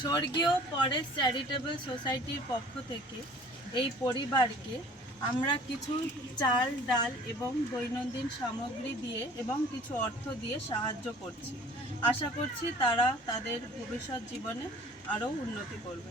স্বর্গীয় পরেশ চ্যারিটেবল সোসাইটির পক্ষ থেকে এই পরিবারকে আমরা কিছু চাল, ডাল এবং দৈনন্দিন সামগ্রী দিয়ে এবং কিছু অর্থ দিয়ে সাহায্য করছি। আশা করছি তারা তাদের ভবিষ্যৎ জীবনে আরও উন্নতি করবে।